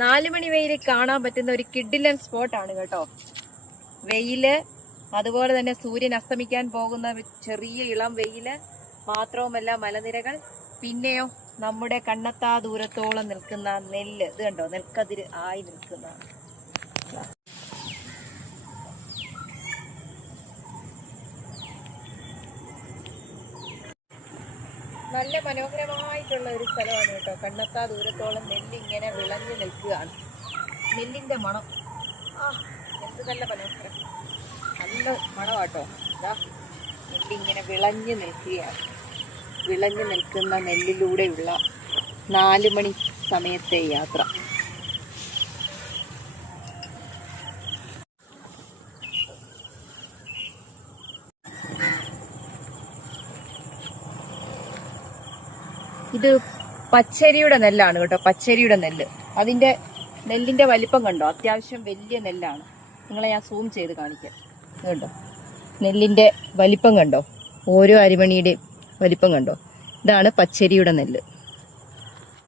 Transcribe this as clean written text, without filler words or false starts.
4 മണി വെയിൽ കാണാൻ പറ്റുന്ന ഒരു കിഡിലൻ സ്പോട്ടാണ് കേട്ടോ. വെയില്, അതുപോലെ തന്നെ സൂര്യൻ അസ്തമിക്കാൻ പോകുന്ന ചെറിയ ഇളം വെയില്, മാത്രവുമല്ല മലനിരകൾ, പിന്നെയോ നമ്മുടെ കണ്ണെത്താ ദൂരത്തോളം നിൽക്കുന്ന നെല്ല്. ഇത് കണ്ടോ, നെൽക്കതിര് ആയി നിൽക്കുന്നതാണ്. നല്ല മനോഹരമായിട്ടുള്ള ഒരു സ്ഥലമാണ് കേട്ടോ. കണ്ണെത്താ ദൂരത്തോളം നെല്ലിങ്ങനെ വിളഞ്ഞു നിൽക്കുകയാണ്. നെല്ലിന്റെ മണം, എന്ത് നല്ല മനോഹരം, നല്ല മണമാട്ടോ. ഇതാ നെല്ലിങ്ങനെ വിളഞ്ഞു നിൽക്കുകയാണ്. വിളഞ്ഞു നിൽക്കുന്ന നെല്ലിലൂടെയുള്ള 4 മണി സമയത്തെ യാത്ര. ഇത് പച്ചരിയുടെ നെല്ലാണ് കേട്ടോ, പച്ചരിയുടെ നെല്ല്. നെല്ലിന്റെ വലിപ്പം കണ്ടോ, അത്യാവശ്യം വലിയ നെല്ലാണ്. നിങ്ങളെ ഞാൻ സൂം ചെയ്ത് കാണിക്കാം. കണ്ടോ നെല്ലിന്റെ വലിപ്പം കണ്ടോ, ഓരോ അരിമണിയുടെയും വലിപ്പം കണ്ടോ. ഇതാണ് പച്ചരിയുടെ നെല്ല്.